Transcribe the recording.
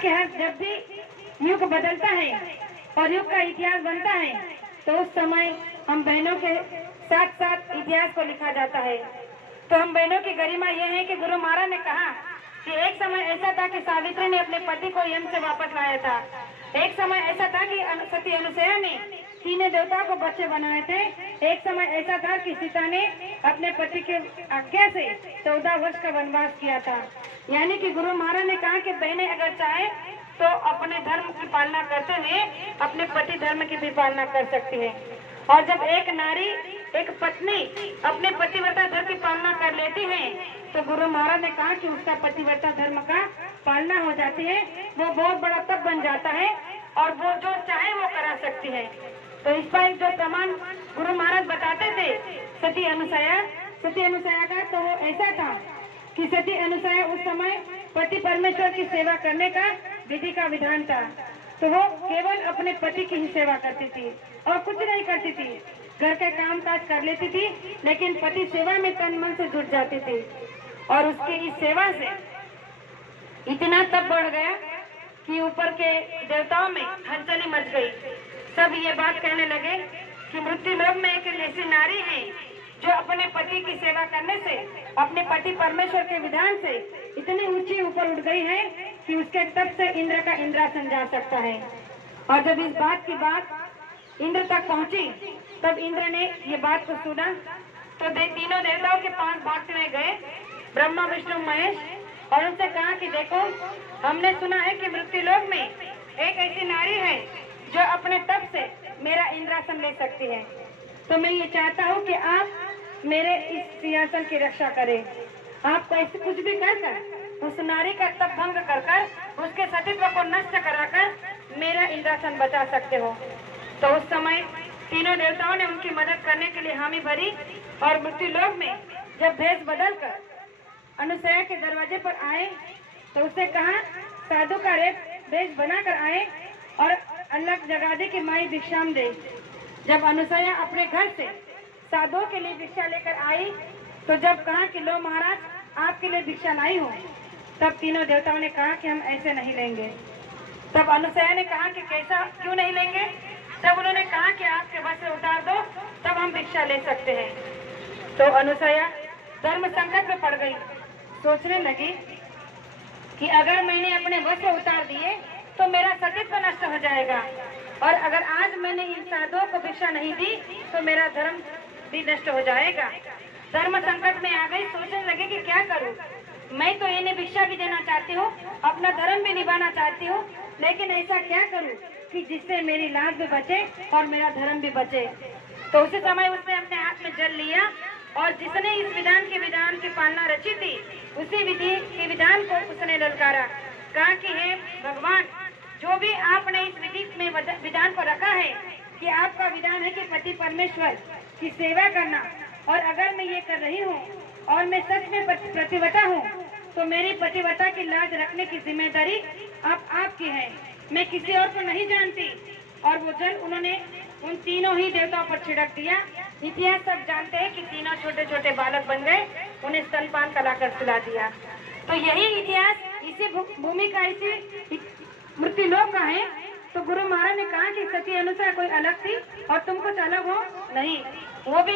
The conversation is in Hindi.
कि हर जब भी युग बदलता है और युग का इतिहास बनता है तो उस समय हम बहनों के साथ साथ इतिहास को लिखा जाता है। तो हम बहनों की गरिमा यह है कि गुरु महाराज ने कहा कि एक समय ऐसा था कि सावित्री ने अपने पति को यम से वापस लाया था। एक समय ऐसा था कि सती अनुसुईया ने तीनों देवताओं को बच्चे बनाए थे। एक समय ऐसा था कि सीता ने अपने पति के आज्ञा से 14 वर्ष का वनवास किया था। यानी कि गुरु महाराज ने कहा कि बहनें अगर चाहे तो अपने धर्म की पालना करते हुए अपने पति धर्म की भी पालना कर सकती है। और जब एक नारी एक पत्नी अपने पतिव्रता धर्म की पालना कर लेती है तो गुरु महाराज ने कहा कि उसका पतिव्रता धर्म का पालना हो जाती है, वो बहुत बड़ा तप बन जाता है और वो जो चाहे वो करा सकती है। तो इस पर जो प्रमाण गुरु महाराज बताते थे सती अनुसुईया का, तो वो ऐसा था कि सती अनुसुईया उस समय पति परमेश्वर की सेवा करने का विधि का विधान था। तो वो केवल अपने पति की ही सेवा करती थी और कुछ नहीं करती थी, घर के काम काज कर लेती थी, लेकिन पति सेवा में तन मन से जुट जाती थी। और उसकी इस सेवा से इतना तप बढ़ गया कि ऊपर के देवताओं में हलचली मच गई। सब ये बात कहने लगे कि मृत्यु लोक में एक ऐसी नारी है जो अपने पति की सेवा करने से, अपने पति परमेश्वर के विधान से इतनी ऊंची ऊपर उठ गई है कि उसके तप से इंद्र का इंद्रासन जा सकता है। और जब इस बात की बात इंद्र तक पहुंची तब इंद्र ने ये बात को सुना तो तीनों देवताओं के पास भागते हुए गए, ब्रह्मा विष्णु महेश, और उनसे कहा कि देखो, हमने सुना है कि मृत्यु लोक में एक ऐसी नारी है जो अपने तप से मेरा इंद्रासन ले सकती है। तो मैं ये चाहता हूँ कि आप मेरे इस सिंहासन की रक्षा करें। आप कैसे कुछ भी कर उस नारी का तप भंग कर उसके सतीत्व को नष्ट कराकर मेरा इंद्रासन बचा सकते हो। तो उस समय तीनों देवताओं ने उनकी मदद करने के लिए हामी भरी और मृत्यु लोक में जब भेष बदलकर अनुसुईया के दरवाजे पर आए तो उसने कहा साधु का भेष बनाकर आए और अल्लाह जगा दे कि माई भिक्षाम दे। जब अनुसुईया अपने घर से साधुओं के लिए भिक्षा लेकर आई तो जब कहा कि लो महाराज आपके लिए भिक्षा लाई हूँ, तब तीनों देवताओं ने कहा कि हम ऐसे नहीं लेंगे। तब अनुसुईया ने कहा कि कैसा क्यों नहीं लेंगे? तब उन्होंने कहा कि आपके वस्त्र उतार दो तब हम भिक्षा ले सकते हैं। तो अनुसुईया धर्म संकट में पड़ गई, सोचने लगी कि अगर मैंने अपने वस्त्र उतार दिए तो मेरा सतीत्व नष्ट हो जाएगा, और अगर आज मैंने इन साधुओं को भिक्षा नहीं दी तो मेरा धर्म भी नष्ट हो जाएगा। धर्म संकट में आ गई, सोचने लगे कि क्या करूं, मैं तो इन्हें भिक्षा भी देना चाहती हूँ, अपना धर्म भी निभाना चाहती हूँ, लेकिन ऐसा क्या करूं कि जिससे मेरी लाज भी बचे और मेरा धर्म भी बचे। तो उसी समय उसने अपने हाथ में जल लिया और जिसने इस विधान की पालना रची थी उसी विधि के विधान को उसने ललकारा, कहा कि हे भगवान, जो भी आपने इस विधि में विधान को रखा है कि आपका विधान है कि पति परमेश्वर की सेवा करना, और अगर मैं ये कर रही हूँ और मैं सच में प्रतिव्रता हूँ तो मेरी प्रतिव्रता की लाज रखने की जिम्मेदारी अब आपकी है, मैं किसी और को नहीं जानती। और वो जल उन्होंने उन तीनों ही देवताओं पर छिड़क दिया। इतिहास सब जानते हैं कि तीनों छोटे छोटे बालक बन गए, उन्हें स्तनपान कराकर सुला दिया। तो यही इतिहास इसी भूमि का, इसी मृत्यु लोक का है। तो गुरु महाराज ने कहा कि सती अनुसुईया कोई अलग थी और तुम कुछ अलग हो नहीं, वो भी